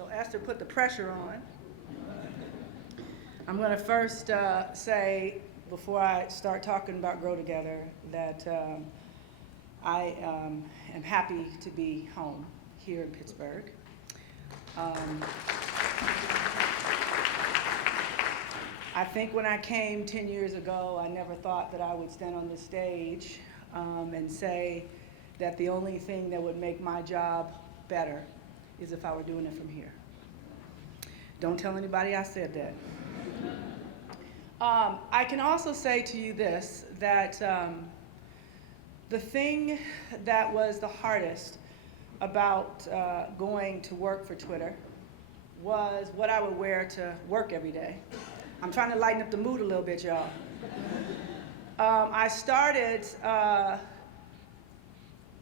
So Esther put the pressure on. I'm going to first say, before I start talking about Grow Together, that I am happy to be home here in Pittsburgh. I think when I came 10 years ago, I never thought that I would stand on this stage and say that the only thing that would make my job better is if I were doing it from here. Don't tell anybody I said that. I can also say to you this, that the thing that was the hardest about going to work for Twitter was what I would wear to work every day. I'm trying to lighten up the mood a little bit, y'all. I started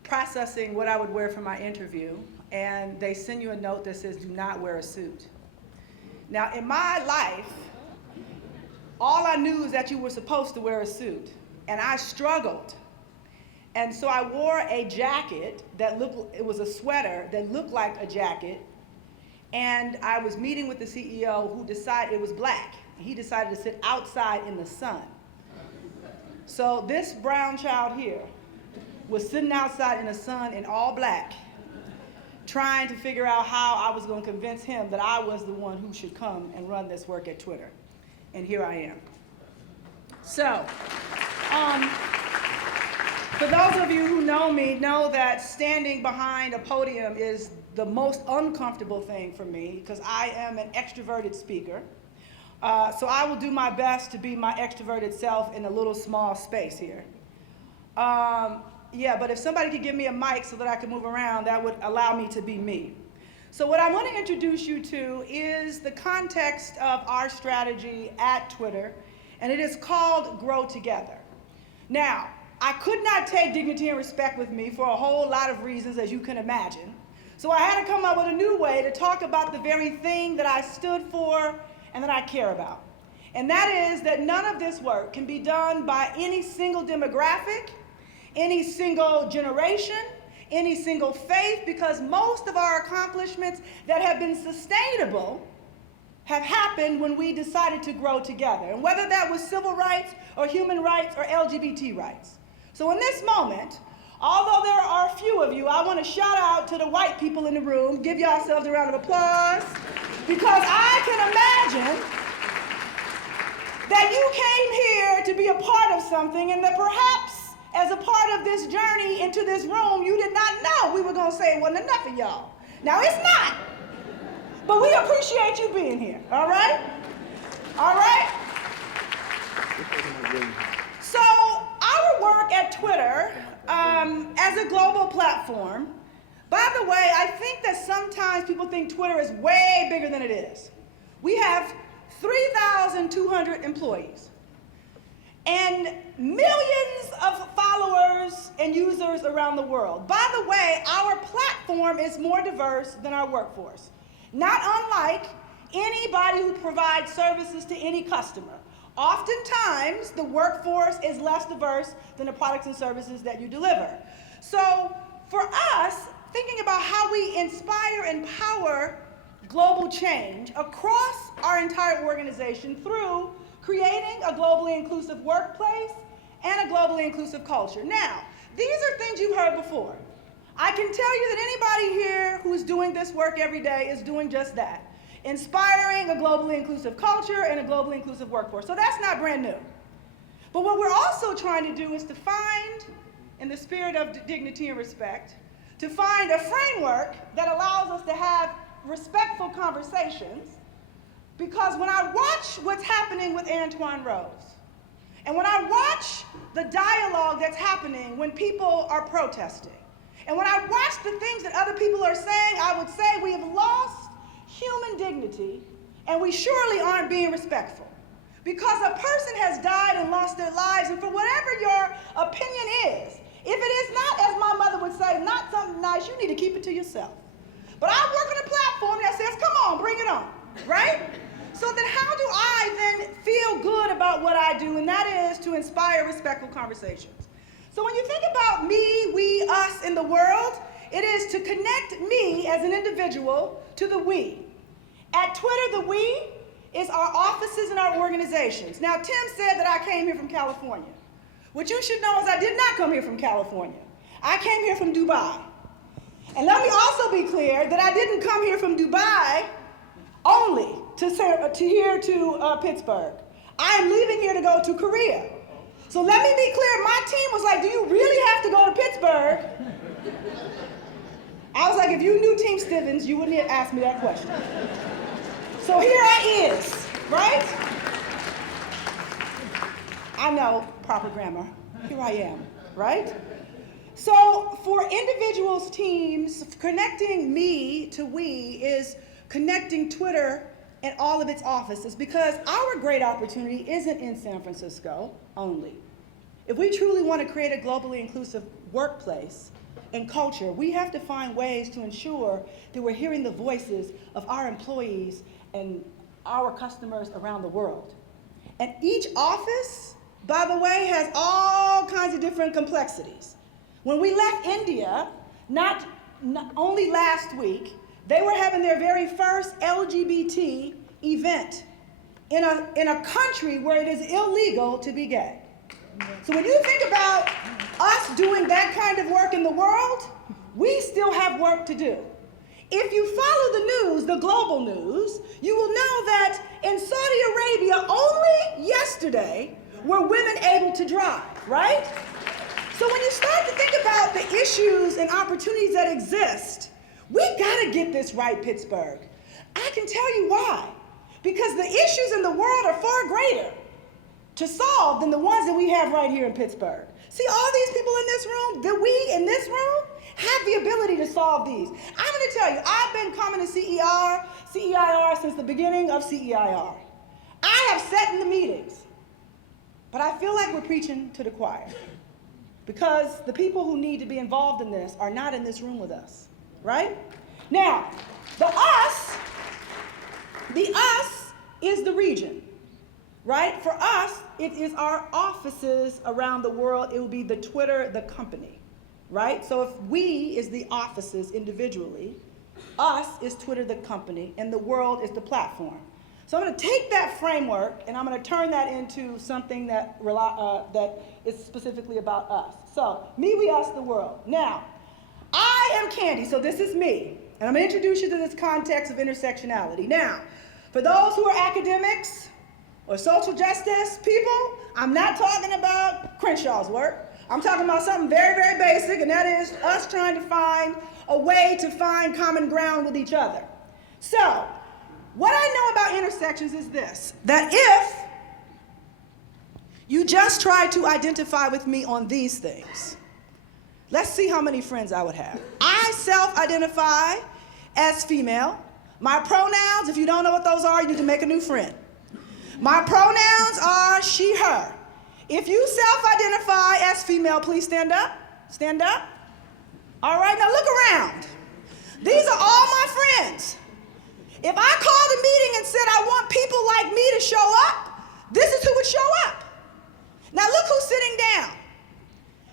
processing what I would wear for my interview, and they send you a note that says, do not wear a suit. Now, in my life, all I knew is that you were supposed to wear a suit, and I struggled. And so I wore a jacket it was a sweater that looked like a jacket, and I was meeting with the CEO who decided it was black. He decided to sit outside in the sun. So this brown child here was sitting outside in the sun in all black, trying to figure out how I was going to convince him that I was the one who should come and run this work at Twitter. And here I am. So, for those of you who know me, know that standing behind a podium is the most uncomfortable thing for me because I am an extroverted speaker. So I will do my best to be my extroverted self in a little small space here. Yeah, but if somebody could give me a mic so that I could move around, that would allow me to be me. So what I want to introduce you to is the context of our strategy at Twitter, and it is called Grow Together. Now, I could not take dignity and respect with me for a whole lot of reasons, as you can imagine. So I had to come up with a new way to talk about the very thing that I stood for and that I care about. And that is that none of this work can be done by any single demographic, any single generation, any single faith, because most of our accomplishments that have been sustainable have happened when we decided to grow together. And whether that was civil rights or human rights or LGBT rights. So in this moment, although there are a few of you, I want to shout out to the white people in the room. Give yourselves a round of applause, because I can imagine that you came here to be a part of something, and that perhaps as a part of this journey into this room, you did not know we were going to say it wasn't enough of y'all. Now, it's not, but we appreciate you being here, all right? All right? So, our work at Twitter, as a global platform, by the way, I think that sometimes people think Twitter is way bigger than it is. We have 3,200 employees and millions of followers and users around the world. By the way, our platform is more diverse than our workforce, not unlike anybody who provides services to any customer. Oftentimes, the workforce is less diverse than the products and services that you deliver. So for us, thinking about how we inspire and empower global change across our entire organization through creating a globally inclusive workplace and a globally inclusive culture. Now, these are things you've heard before. I can tell you that anybody here who is doing this work every day is doing just that. Inspiring a globally inclusive culture and a globally inclusive workforce. So that's not brand new. But what we're also trying to do is to find, in the spirit of dignity and respect, to find a framework that allows us to have respectful conversations. Because when I watch what's happening with Antoine Rose, and when I watch the dialogue that's happening when people are protesting, and when I watch the things that other people are saying, I would say we have lost human dignity, and we surely aren't being respectful. Because a person has died and lost their lives, and for whatever your opinion is, if it is not, as my mother would say, not something nice, you need to keep it to yourself. But I work on a platform that says, come on, bring it on, right? So then how do I then feel good about what I do, and that is to inspire respectful conversations. So when you think about me, we, us in the world, it is to connect me as an individual to the we. At Twitter, the we is our offices and our organizations. Now, Tim said that I came here from California. What you should know is I did not come here from California. I came here from Dubai. And let me also be clear that I didn't come here from Dubai only to Pittsburgh. I am leaving here to go to Korea. So let me be clear, my team was like, do you really have to go to Pittsburgh? I was like, if you knew Team Stevens, you wouldn't have asked me that question. So here I is, right? I know, proper grammar. Here I am, right? So for individuals, teams, connecting me to we is connecting Twitter and all of its offices, because our great opportunity isn't in San Francisco only. If we truly want to create a globally inclusive workplace and culture, we have to find ways to ensure that we're hearing the voices of our employees and our customers around the world. And each office, by the way, has all kinds of different complexities. When we left India, not only last week, they were having their very first LGBT event in a country where it is illegal to be gay. So when you think about us doing that kind of work in the world, we still have work to do. If you follow the news, the global news, you will know that in Saudi Arabia, only yesterday were women able to drive, right? So when you start to think about the issues and opportunities that exist, we gotta get this right, Pittsburgh. I can tell you why. Because the issues in the world are far greater to solve than the ones that we have right here in Pittsburgh. See, all these people in this room, that we in this room, have the ability to solve these. I'm gonna tell you, I've been coming to CEIR since the beginning of CEIR. I have sat in the meetings, but I feel like we're preaching to the choir, because the people who need to be involved in this are not in this room with us, right? Now, the us is the region, right? For us, it is our offices around the world. It will be the Twitter, the company, right? So if we is the offices individually, us is Twitter, the company, and the world is the platform. So I'm going to take that framework and I'm going to turn that into something that is specifically about us. So me, we, us, the world. Now, I am Candi, so this is me. And I'm going to introduce you to this context of intersectionality. Now, for those who are academics or social justice people, I'm not talking about Crenshaw's work. I'm talking about something very, very basic, and that is us trying to find a way to find common ground with each other. So, what I know about intersections is this, that if you just try to identify with me on these things, let's see how many friends I would have. I self-identify as female. My pronouns, if you don't know what those are, you need to make a new friend. My pronouns are she, her. If you self-identify as female, please stand up. Stand up. All right, now look around. These are all my friends. If I called a meeting and said I want people like me to show up, this is who would show up. Now look who's sitting down.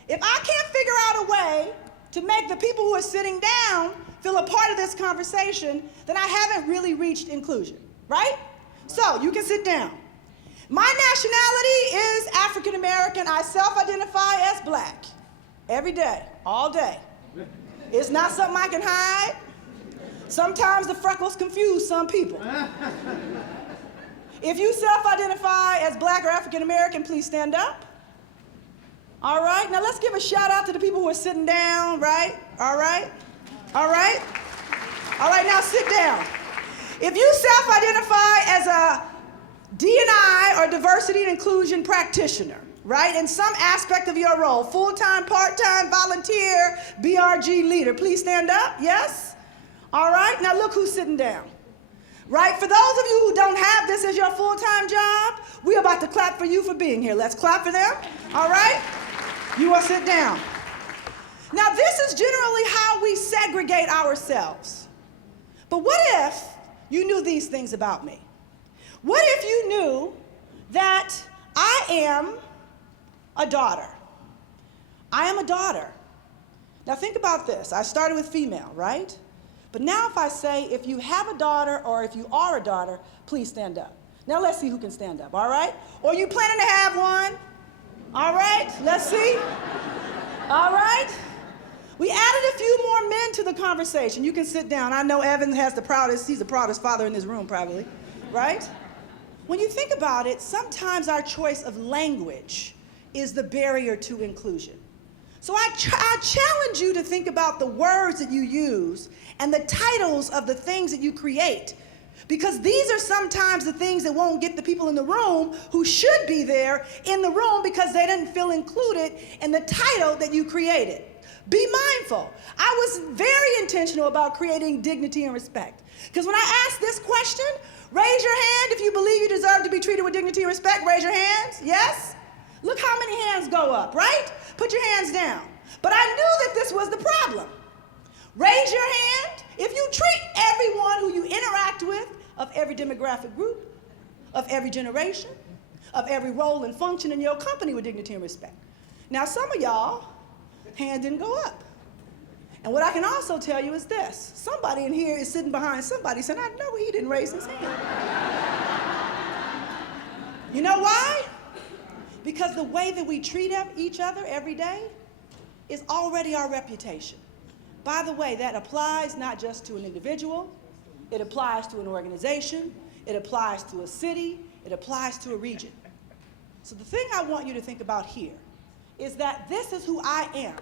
If I can't figure out a way to make the people who are sitting down feel a part of this conversation, then I haven't really reached inclusion, right? So you can sit down. My nationality is African American. I self-identify as black. Every day, all day. It's not something I can hide. Sometimes the freckles confuse some people. If you self-identify as black or African American, please stand up. All right, now let's give a shout out to the people who are sitting down, right? All right, all right. All right, now sit down. If you self-identify as a D&I or diversity and inclusion practitioner, right, in some aspect of your role, full-time, part-time, volunteer, BRG leader, please stand up, yes? All right, now look who's sitting down, right? For those of you who don't have this as your full-time job, we're about to clap for you for being here. Let's clap for them, all right? You will sit down. Now, this is generally how we segregate ourselves. But what if you knew these things about me? What if you knew that I am a daughter? I am a daughter. Now think about this. I started with female, right? But now if I say, if you have a daughter or if you are a daughter, please stand up. Now let's see who can stand up, all right? Or you planning to have one? All right, let's see. All right. We added a few more men to the conversation. You can sit down. I know Evan has he's the proudest father in this room probably, right? When you think about it, sometimes our choice of language is the barrier to inclusion. So I challenge you to think about the words that you use and the titles of the things that you create. Because these are sometimes the things that won't get the people in the room who should be there in the room because they didn't feel included in the title that you created. Be mindful. I was very intentional about creating dignity and respect. Because when I asked this question, raise your hand if you believe you deserve to be treated with dignity and respect. Raise your hands. Yes? Look how many hands go up, right? Put your hands down. But I knew that this was the problem. Raise your hand if you treat everyone who you interact with, of every demographic group, of every generation, of every role and function in your company with dignity and respect. Now, some of y'all, hand didn't go up. And what I can also tell you is this. Somebody in here is sitting behind somebody saying, I know he didn't raise his hand. You know why? Because the way that we treat each other every day is already our reputation. By the way, that applies not just to an individual, it applies to an organization, it applies to a city, it applies to a region. So the thing I want you to think about here is that this is who I am.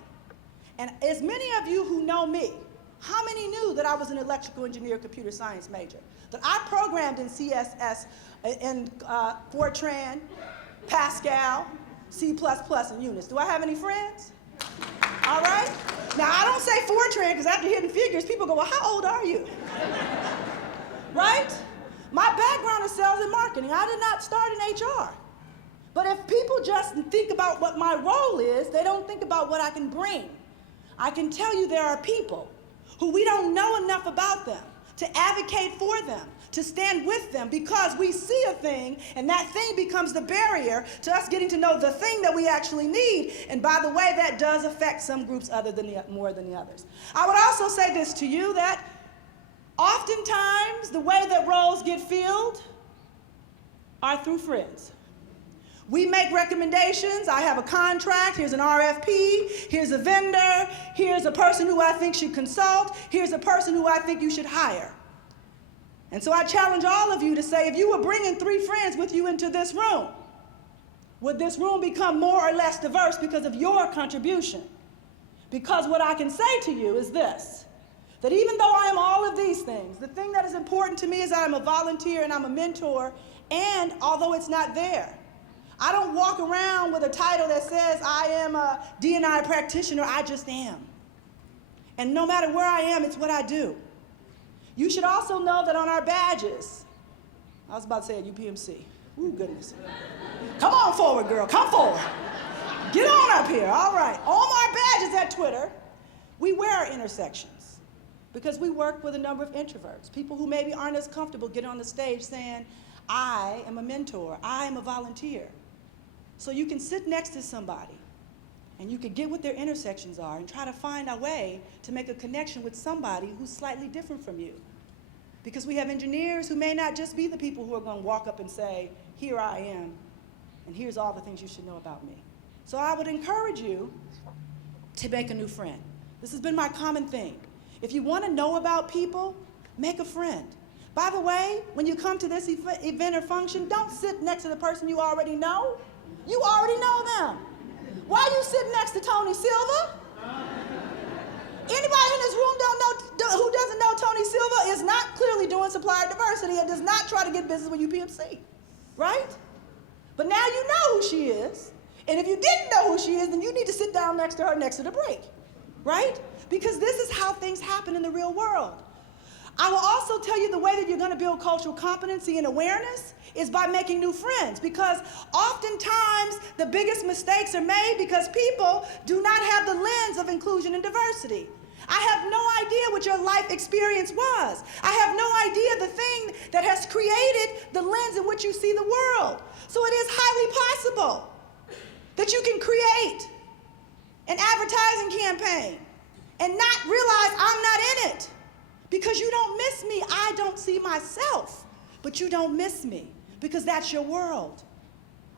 And as many of you who know me, how many knew that I was an electrical engineer, computer science major? That I programmed in CSS, in Fortran, Pascal, C++, and Unix. Do I have any friends? All right? Now, I don't say Fortran because after hitting figures, people go, well, how old are you? Right? My background is sales and marketing. I did not start in HR. But if people just think about what my role is, they don't think about what I can bring. I can tell you there are people who we don't know enough about them to advocate for them, to stand with them because we see a thing and that thing becomes the barrier to us getting to know the thing that we actually need. And by the way, that does affect some groups more than the others. I would also say this to you that oftentimes the way that roles get filled are through friends. We make recommendations. I have a contract. Here's an RFP. Here's a vendor. Here's a person who I think should consult. Here's a person who I think you should hire. And so I challenge all of you to say, if you were bringing 3 friends with you into this room, would this room become more or less diverse because of your contribution? Because what I can say to you is this, that even though I am all of these things, the thing that is important to me is I'm a volunteer and I'm a mentor, and although it's not there, I don't walk around with a title that says I am a D&I practitioner, I just am. And no matter where I am, it's what I do. You should also know that on our badges, I was about to say at UPMC. Ooh, goodness. Come on forward, girl, come forward. Get on up here, all right. On our badges at Twitter, we wear our intersections because we work with a number of introverts, people who maybe aren't as comfortable getting on the stage saying, I am a mentor, I am a volunteer. So you can sit next to somebody and you can get what their intersections are and try to find a way to make a connection with somebody who's slightly different from you. Because we have engineers who may not just be the people who are going to walk up and say, here I am, and here's all the things you should know about me. So I would encourage you to make a new friend. This has been my common thing. If you want to know about people, make a friend. By the way, when you come to this event or function, don't sit next to the person you already know. You already know them. Why are you sitting next to Tony Silva? Anybody in this room who doesn't know Tony Silva is not clearly doing supplier diversity and does not try to get business with UPMC, right? But now you know who she is. And if you didn't know who she is, then you need to sit down next to her next to the break, right? Because this is how things happen in the real world. I will also tell you the way that you're going to build cultural competency and awareness is by making new friends, because oftentimes the biggest mistakes are made because people do not have the lens of inclusion and diversity. I have no idea what your life experience was. I have no idea the thing that has created the lens in which you see the world. So it is highly possible that you can create an advertising campaign and not realize I'm not in it, Because you don't miss me. I don't see myself, but you don't miss me because that's your world.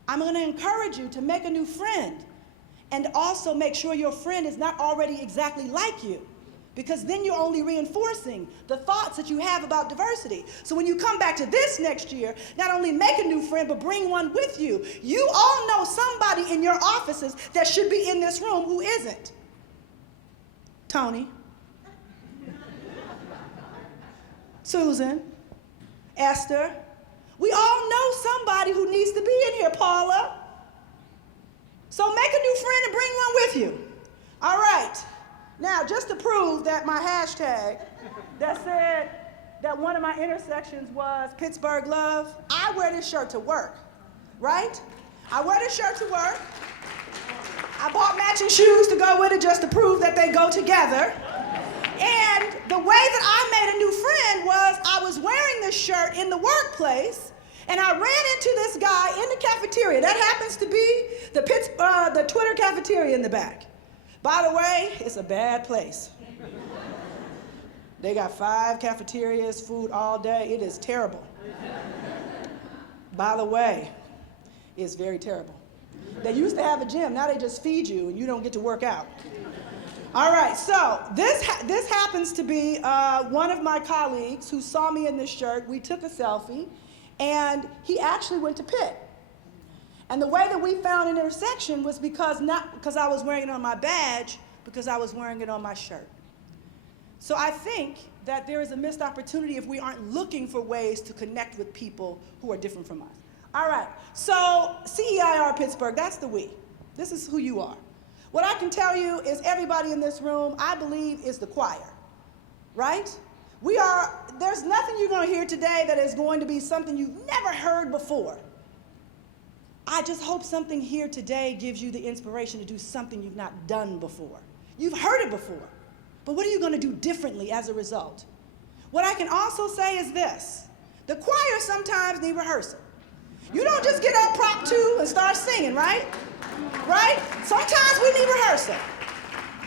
I'm going to encourage you to make a new friend and also make sure your friend is not already exactly like you, because then you're only reinforcing the thoughts that you have about diversity. So when you come back to this next year, not only make a new friend, but bring one with you. You all know somebody in your offices that should be in this room who isn't. Tony. Susan, Esther, we all know somebody who needs to be in here, Paula. So make a new friend and bring one with you. All right. Now, just to prove that my hashtag that said that one of my intersections was Pittsburgh love, I wear this shirt to work, right? I wear this shirt to work. I bought matching shoes to go with it just to prove that they go together. And the way that I made a new friend was I was wearing this shirt in the workplace, and I ran into this guy in the cafeteria. That happens to be the Twitter cafeteria in the back. By the way, it's a bad place. They got 5 cafeterias, food all day. It is terrible. By the way, it's very terrible. They used to have a gym. Now they just feed you, and you don't get to work out. All right, so this happens to be one of my colleagues who saw me in this shirt. We took a selfie, and he actually went to Pitt. And the way that we found an intersection was not because I was wearing it on my badge, because I was wearing it on my shirt. So I think that there is a missed opportunity if we aren't looking for ways to connect with people who are different from us. All right, so CEIR Pittsburgh, that's the we. This is who you are. What I can tell you is everybody in this room, I believe, is the choir, right? There's nothing you're going to hear today that is going to be something you've never heard before. I just hope something here today gives you the inspiration to do something you've not done before. You've heard it before, but what are you going to do differently as a result? What I can also say is this: the choir sometimes need rehearsal. You don't just get up prop 2 and start singing, right? Right? Sometimes we need rehearsal.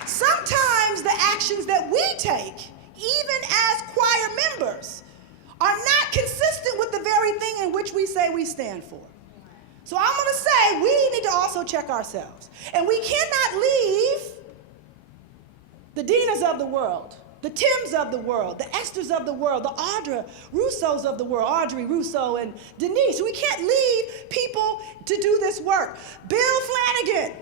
Sometimes the actions that we take, even as choir members, are not consistent with the very thing in which we say we stand for. So I'm going to say we need to also check ourselves. And we cannot leave the Dinas of the world, the Tims of the world, the Esthers of the world, the Audra Russos of the world, Audrey Russo and Denise. We can't leave people to do this work. Bill Flanagan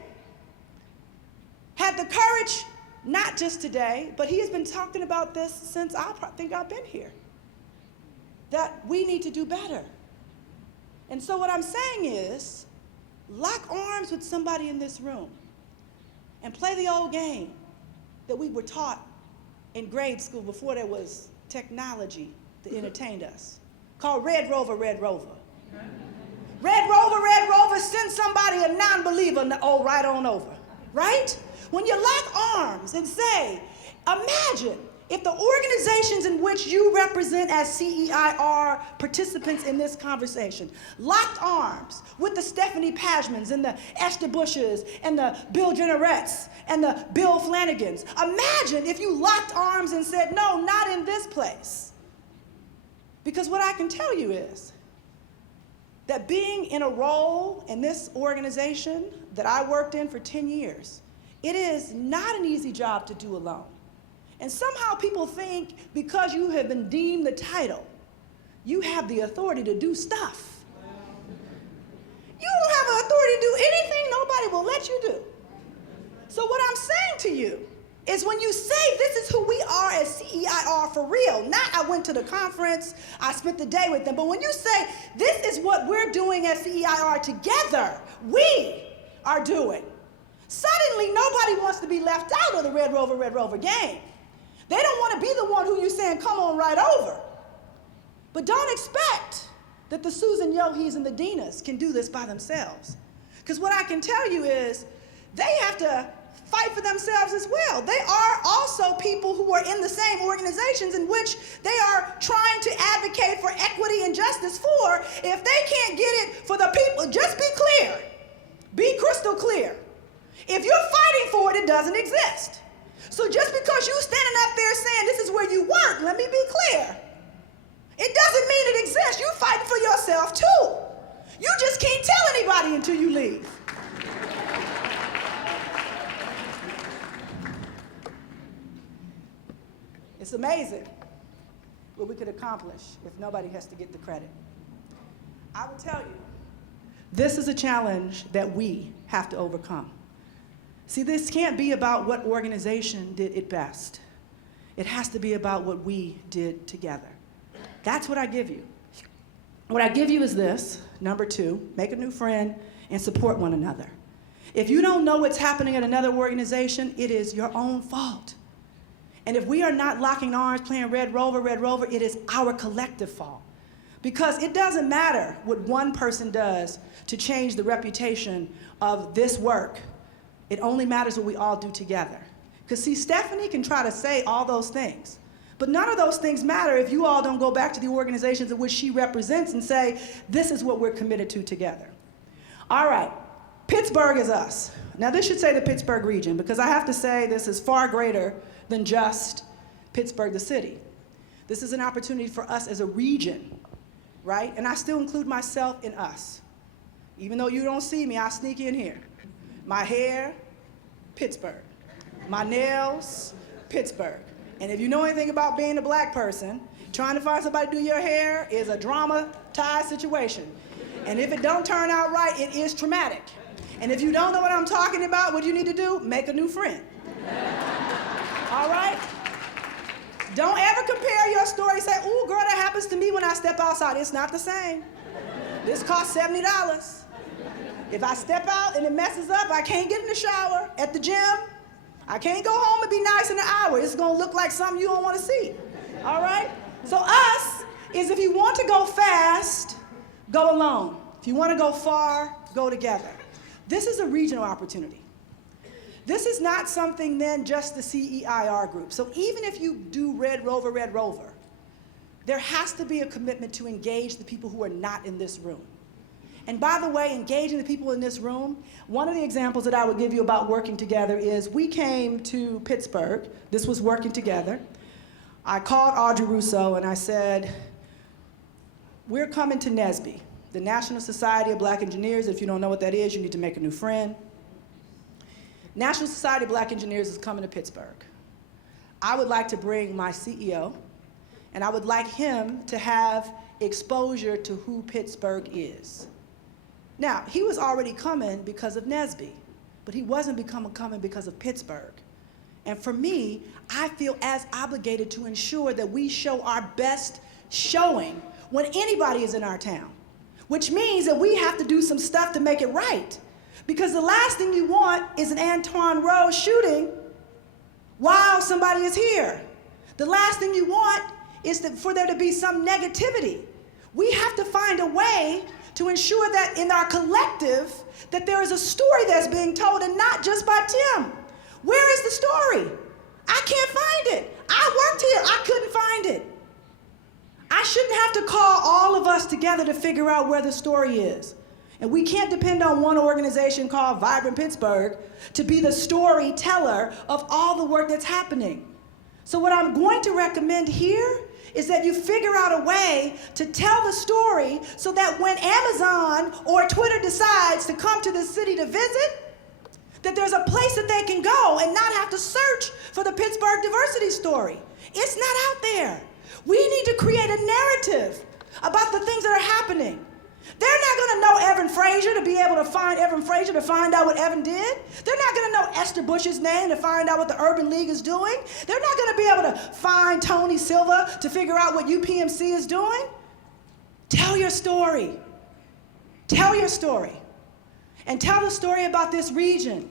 had the courage, not just today, but he has been talking about this since I think I've been here, that we need to do better. And so what I'm saying is, lock arms with somebody in this room and play the old game that we were taught in grade school before there was technology that entertained us, called Red Rover, Red Rover. Red Rover, send somebody, a non-believer, right on over, right? When you lock arms and say, imagine if the organizations in which you represent as CEIR participants in this conversation locked arms with the Stephanie Pashmans and the Esther Bushes and the Bill Jenneretts and the Bill Flanagans. Imagine if you locked arms and said, no, not in this place. Because what I can tell you is that being in a role in this organization that I worked in for 10 years, it is not an easy job to do alone. And somehow people think because you have been deemed the title, you have the authority to do stuff. You don't have the authority to do anything nobody will let you do. So what I'm saying to you is when you say this is who we are as CEIR for real, not I went to the conference, I spent the day with them, but when you say this is what we're doing as CEIR together, we are doing, suddenly nobody wants to be left out of the Red Rover game. They don't want to be the one who you're saying, come on right over. But don't expect that the Susan Yohis and the Dinas can do this by themselves. Because what I can tell you is they have to fight for themselves as well. They are also people who are in the same organizations in which they are trying to advocate for equity and justice for. If they can't get it for the people, just be clear. Be crystal clear. If you're fighting for it, it doesn't exist. So just because you standing up there saying this is where you work, let me be It's amazing what we could accomplish if nobody has to get the credit. I will tell you, this is a challenge that we have to overcome. See, this can't be about what organization did it best. It has to be about what we did together. That's what I give you. What I give you is this, number 2, make a new friend and support one another. If you don't know what's happening at another organization, it is your own fault. And if we are not locking arms, playing Red Rover, it is our collective fault. Because it doesn't matter what one person does to change the reputation of this work. It only matters what we all do together. Because see, Stephanie can try to say all those things, but none of those things matter if you all don't go back to the organizations in which she represents and say, this is what we're committed to together. All right, Pittsburgh is us. Now this should say the Pittsburgh region, because I have to say this is far greater than just Pittsburgh, the city. This is an opportunity for us as a region, right? And I still include myself in us. Even though you don't see me, I sneak in here. My hair, Pittsburgh. My nails, Pittsburgh. And if you know anything about being a black person, trying to find somebody to do your hair is a dramatized situation. And if it don't turn out right, it is traumatic. And if you don't know what I'm talking about, what you need to do, make a new friend. All right? Don't ever compare your story, say, ooh, girl, that happens to me when I step outside. It's not the same. This costs $70. If I step out and it messes up, I can't get in the shower at the gym. I can't go home and be nice in an hour. It's gonna look like something you don't wanna see, all right? So us is if you want to go fast, go alone. If you wanna go far, go together. This is a regional opportunity. This is not something then just the CEIR group. So even if you do Red Rover, there has to be a commitment to engage the people who are not in this room. And by the way, engaging the people in this room, one of the examples that I would give you about working together is we came to Pittsburgh. This was working together. I called Audrey Rousseau and I said, we're coming to NSBE, the National Society of Black Engineers. If you don't know what that is, you need to make a new friend. National Society of Black Engineers is coming to Pittsburgh. I would like to bring my CEO, and I would like him to have exposure to who Pittsburgh is. Now, he was already coming because of NSBE, but he wasn't coming because of Pittsburgh. And for me, I feel as obligated to ensure that we show our best showing when anybody is in our town, which means that we have to do some stuff to make it right. Because the last thing you want is an Antoine Rose shooting while somebody is here. The last thing you want is for there to be some negativity. We have to find a way to ensure that in our collective, that there is a story that's being told and not just by Tim. Where is the story? I can't find it. I worked here, I couldn't find it. I shouldn't have to call all of us together to figure out where the story is. And we can't depend on one organization called Vibrant Pittsburgh to be the storyteller of all the work that's happening. So what I'm going to recommend here is that you figure out a way to tell the story so that when Amazon or Twitter decides to come to the city to visit, that there's a place that they can go and not have to search for the Pittsburgh diversity story. It's not out there. We need to create a narrative about the things that are happening. They're not going to know Evan Frazier to be able to find Evan Frazier to find out what Evan did. They're not going to know Esther Bush's name to find out what the Urban League is doing. They're not going to be able to find Tony Silva to figure out what UPMC is doing. Tell your story. Tell your story. And tell the story about this region.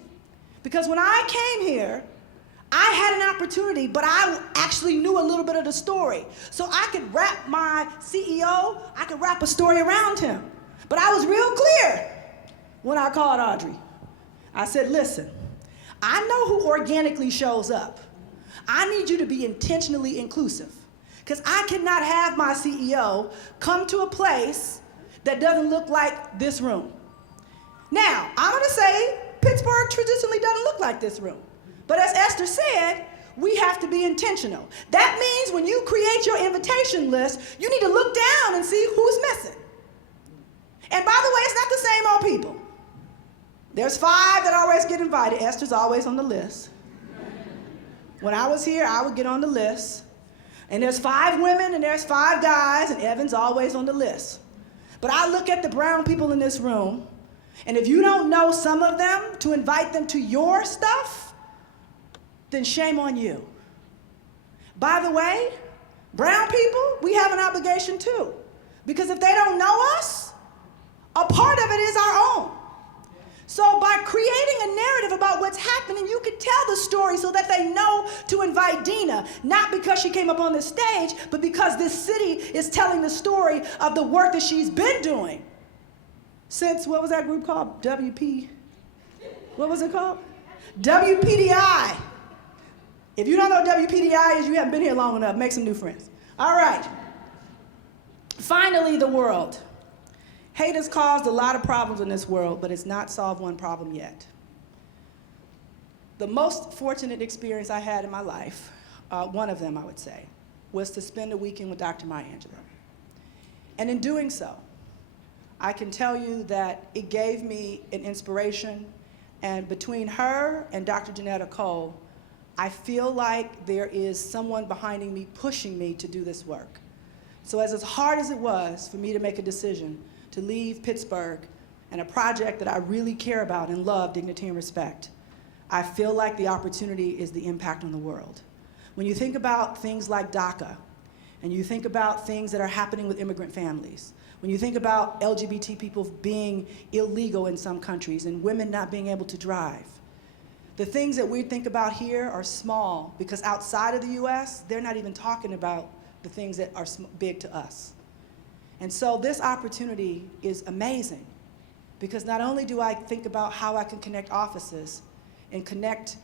Because when I came here, I had an opportunity, but I actually knew a little bit of the story. So I could wrap my CEO, I could wrap a story around him. But I was real clear when I called Audrey. I said, listen, I know who organically shows up. I need you to be intentionally inclusive. Because I cannot have my CEO come to a place that doesn't look like this room. Now, I'm going to say Pittsburgh traditionally doesn't look like this room. But as Esther said, we have to be intentional. That means when you create your invitation list, you need to look down and see who's missing. And by the way, it's not the same old people. There's 5 that always get invited. Esther's always on the list. When I was here, I would get on the list. And there's 5 women and there's 5 guys, and Evan's always on the list. But I look at the brown people in this room, and if you don't know some of them to invite them to your stuff, then shame on you. By the way, brown people, we have an obligation too. Because if they don't know us, a part of it is our own. So by creating a narrative about what's happening, you can tell the story so that they know to invite Dina, not because she came up on the stage, but because this city is telling the story of the work that she's been doing since, what was that group called? What was it called? WPDI. If you don't know what WPDI is, you haven't been here long enough. Make some new friends. All right. Finally, the world. Hate has caused a lot of problems in this world, but it's not solved one problem yet. The most fortunate experience I had in my life, one of them I would say, was to spend a weekend with Dr. Maya Angelou. And in doing so, I can tell you that it gave me an inspiration, and between her and Dr. Janetta Cole, I feel like there is someone behind me pushing me to do this work. So as hard as it was for me to make a decision to leave Pittsburgh and a project that I really care about and love, dignity and respect, I feel like the opportunity is the impact on the world. When you think about things like DACA, and you think about things that are happening with immigrant families, when you think about LGBT people being illegal in some countries and women not being able to drive, the things that we think about here are small because outside of the US, they're not even talking about the things that are big to us. And so this opportunity is amazing because not only do I think about how I can connect offices and connect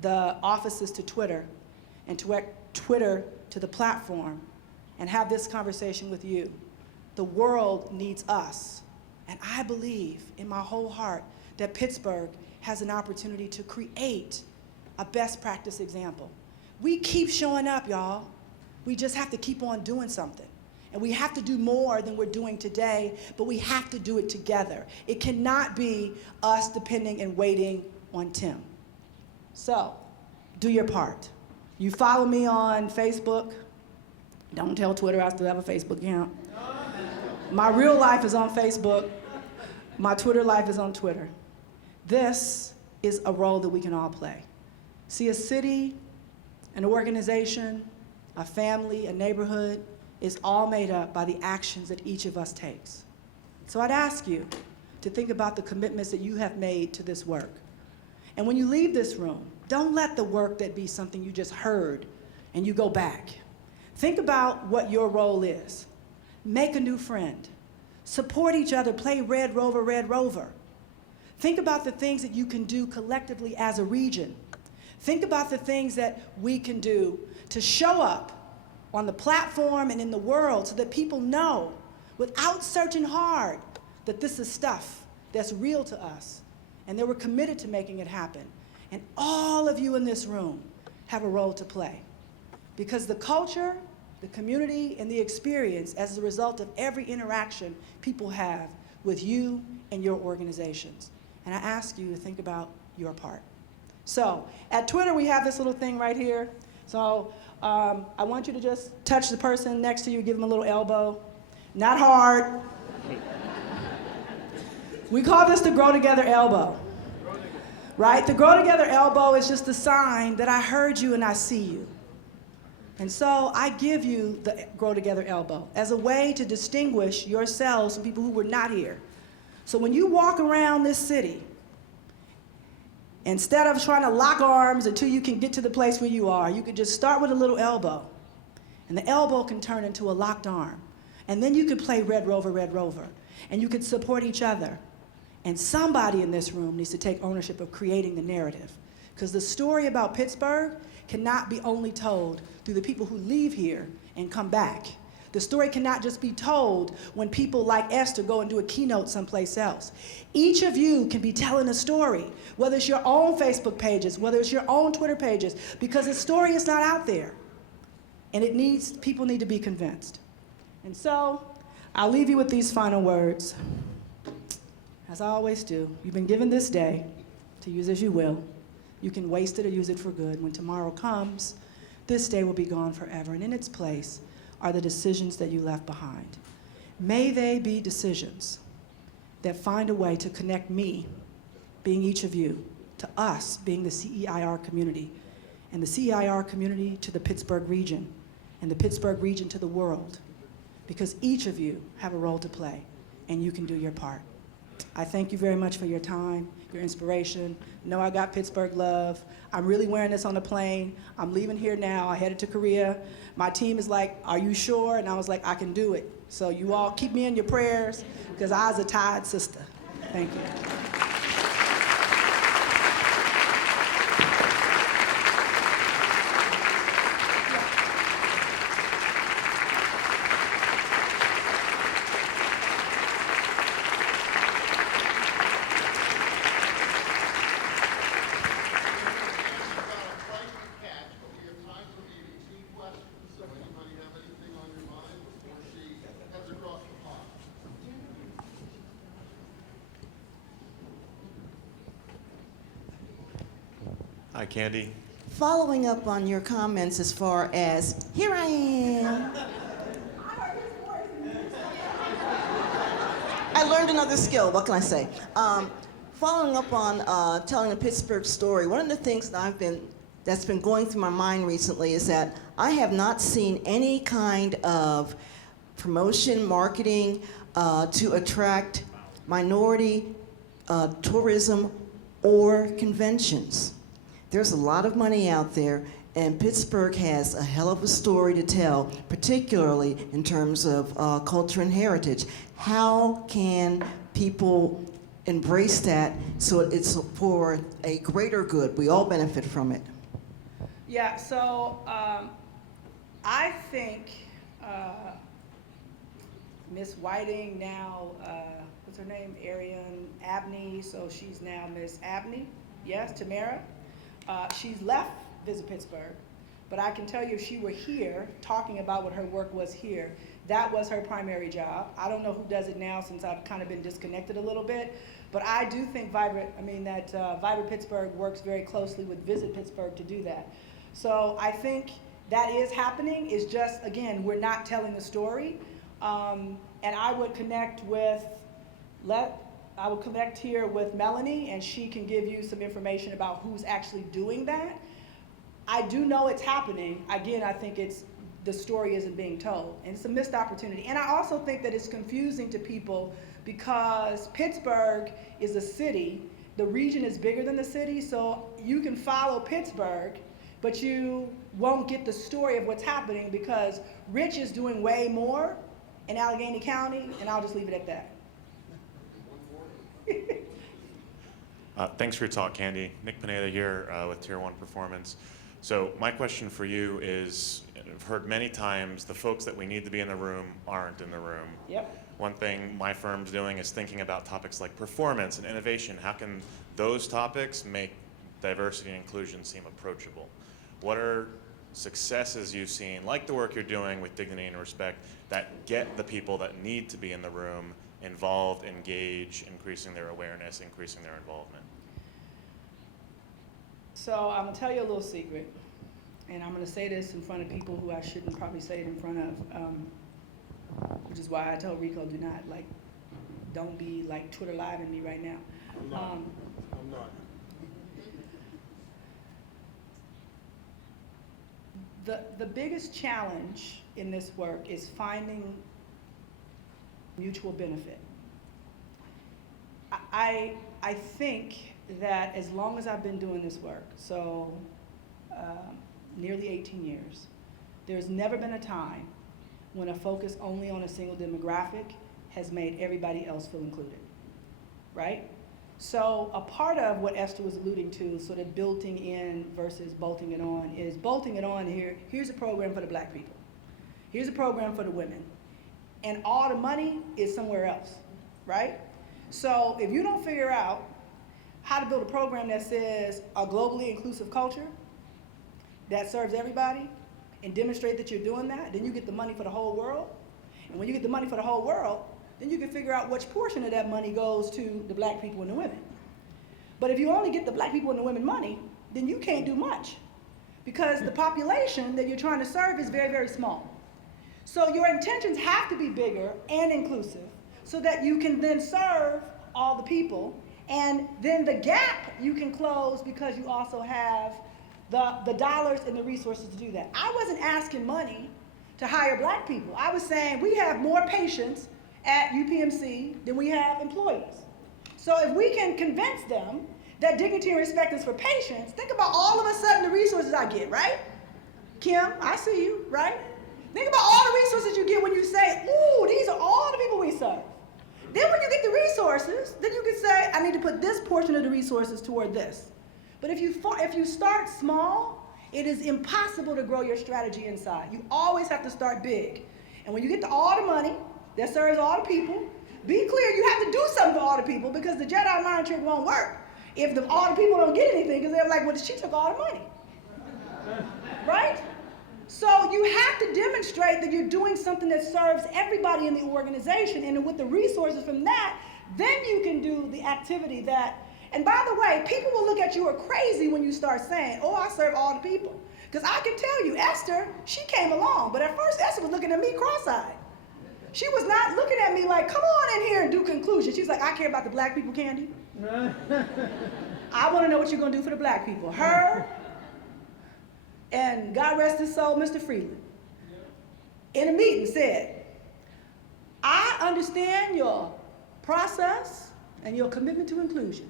the offices to Twitter and to Twitter to the platform and have this conversation with you. The world needs us. And I believe in my whole heart that Pittsburgh has an opportunity to create a best practice example. We keep showing up, y'all. We just have to keep on doing something. And we have to do more than we're doing today, but we have to do it together. It cannot be us depending and waiting on Tim. So, do your part. You follow me on Facebook. Don't tell Twitter I still have a Facebook account. My real life is on Facebook. My Twitter life is on Twitter. This is a role that we can all play. See, a city, an organization, a family, a neighborhood is all made up by the actions that each of us takes. So I'd ask you to think about the commitments that you have made to this work. And when you leave this room, don't let the work that be something you just heard and you go back. Think about what your role is. Make a new friend. Support each other. Play Red Rover, Red Rover. Think about the things that you can do collectively as a region. Think about the things that we can do to show up on the platform and in the world so that people know, without searching hard, that this is stuff that's real to us and that we're committed to making it happen. And all of you in this room have a role to play. Because the culture, the community, and the experience as a result of every interaction people have with you and your organizations. And I ask you to think about your part. So at Twitter, we have this little thing right here. So I want you to just touch the person next to you, give them a little elbow. Not hard. We call this the Grow Together elbow. Right? The Grow Together elbow is just a sign that I heard you and I see you. And so I give you the Grow Together elbow as a way to distinguish yourselves from people who were not here. So when you walk around this city, instead of trying to lock arms until you can get to the place where you are, you could just start with a little elbow. And the elbow can turn into a locked arm. And then you could play Red Rover, Red Rover. And you could support each other. And somebody in this room needs to take ownership of creating the narrative. Because the story about Pittsburgh cannot be only told through the people who leave here and come back. The story cannot just be told when people like Esther go and do a keynote someplace else. Each of you can be telling a story, whether it's your own Facebook pages, whether it's your own Twitter pages, because the story is not out there. And people need to be convinced. And so, I'll leave you with these final words. As I always do, you've been given this day to use as you will. You can waste it or use it for good. When tomorrow comes, This day will be gone forever, and in its place are the decisions that you left behind. May they be decisions that find a way to connect me, being each of you, to us, being the CEIR community, and the CEIR community to the Pittsburgh region, and the Pittsburgh region to the world, because each of you have a role to play, and you can do your part. I thank you very much for your time, your inspiration. Know I got Pittsburgh love. I'm really wearing this on the plane. I'm leaving here now. I headed to Korea. My team is like, are you sure? And I was like, I can do it. So you all keep me in your prayers, because I was a tired sister. Thank you. Hi, Candi. Following up on your comments as far as, here I am. I learned another skill, what can I say? Following up on telling the Pittsburgh story, one of the things that's been going through my mind recently is that I have not seen any kind of promotion, marketing to attract minority tourism or conventions. There's a lot of money out there, and Pittsburgh has a hell of a story to tell, particularly in terms of culture and heritage. How can people embrace that so it's for a greater good? We all benefit from it. Yeah, so I think Miss Whiting now, what's her name? Arian Abney, so she's now Miss Abney, yes, Tamara. She's left Visit Pittsburgh, but I can tell you if she were here talking about what her work was here, that was her primary job. I don't know who does it now since I've kind of been disconnected a little bit, but I do think Vibrant Pittsburgh works very closely with Visit Pittsburgh to do that. So I think that is happening. It's just, again, we're not telling the story. And I would connect here with Melanie, and she can give you some information about who's actually doing that. I do know it's happening. Again, I think the story isn't being told, and it's a missed opportunity. And I also think that it's confusing to people because Pittsburgh is a city. The region is bigger than the city, so you can follow Pittsburgh, but you won't get the story of what's happening because Rich is doing way more in Allegheny County, and I'll just leave it at that. Thanks for your talk, Candi. Nick Pineda here with Tier 1 Performance. So my question for you is, I've heard many times the folks that we need to be in the room aren't in the room. Yep. One thing my firm's doing is thinking about topics like performance and innovation. How can those topics make diversity and inclusion seem approachable? What are successes you've seen, like the work you're doing with Dignity and Respect, that get the people that need to be in the room involved, engaged, increasing their awareness, increasing their involvement? So I'm gonna tell you a little secret, and I'm gonna say this in front of people who I shouldn't probably say it in front of, which is why I tell Rico, don't be like Twitter living me right now. I'm not. The biggest challenge in this work is finding mutual benefit. I think that as long as I've been doing this work, so nearly 18 years, there's never been a time when a focus only on a single demographic has made everybody else feel included, right? So a part of what Esther was alluding to, sort of building in versus bolting it on, is bolting it on here. Here's a program for the black people. Here's a program for the women. And all the money is somewhere else, right? So if you don't figure out how to build a program that says a globally inclusive culture that serves everybody and demonstrate that you're doing that, then you get the money for the whole world. And when you get the money for the whole world, then you can figure out which portion of that money goes to the black people and the women. But if you only get the black people and the women money, then you can't do much. because the population that you're trying to serve is very, very small. So your intentions have to be bigger and inclusive so that you can then serve all the people, and then the gap you can close because you also have the dollars and the resources to do that. I wasn't asking money to hire black people. I was saying we have more patients at UPMC than we have employees. So if we can convince them that dignity and respect is for patients, think about all of a sudden the resources I get, right? Kim, I see you, right? Think about all the resources you get when you say, ooh, these are all the people we serve. Then when you get the resources, then you can say, I need to put this portion of the resources toward this. But if you start small, it is impossible to grow your strategy inside. You always have to start big. And when you get to all the money that serves all the people, be clear, you have to do something for all the people, because the Jedi mind trick won't work if all the people don't get anything, because they're like, well, she took all the money. Right? So you have to demonstrate that you're doing something that serves everybody in the organization, and with the resources from that, then you can do the activity that, and by the way, people will look at you as crazy when you start saying, oh, I serve all the people. Because I can tell you, Esther, she came along, but at first Esther was looking at me cross-eyed. She was not looking at me like, come on in here and do conclusions. She's like, I care about the black people, Candi. I want to know what you're going to do for the black people. Her, and God rest his soul, Mr. Freeland, in a meeting said, I understand your process and your commitment to inclusion.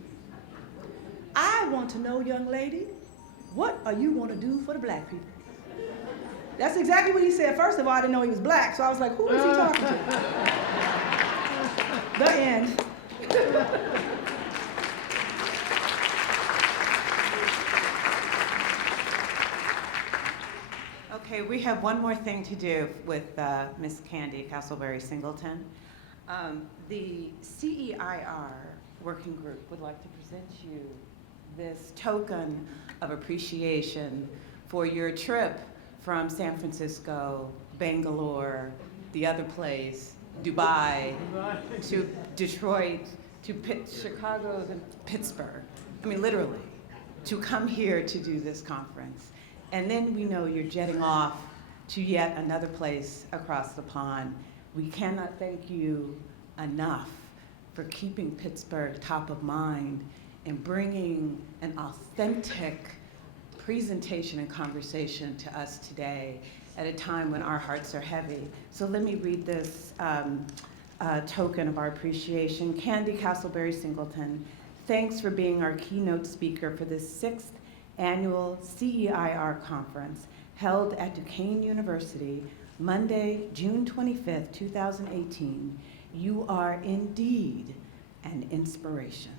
I want to know, young lady, what are you going to do for the black people? That's exactly what he said. First of all, I didn't know he was black, so I was like, who is he talking to? The end. Okay, we have one more thing to do with Miss Candi, Castleberry, Singleton. The CEIR working group would like to present you this token of appreciation for your trip from San Francisco, Bangalore, the other place, Dubai, to Detroit, to Chicago, and Pittsburgh. I mean, literally, to come here to do this conference. And then we know you're jetting off to yet another place across the pond. We cannot thank you enough for keeping Pittsburgh top of mind and bringing an authentic presentation and conversation to us today at a time when our hearts are heavy. So let me read this token of our appreciation. Candi, Castleberry, Singleton, thanks for being our keynote speaker for the 6th annual CEIR conference held at Duquesne University, Monday, June 25th, 2018. You are indeed an inspiration.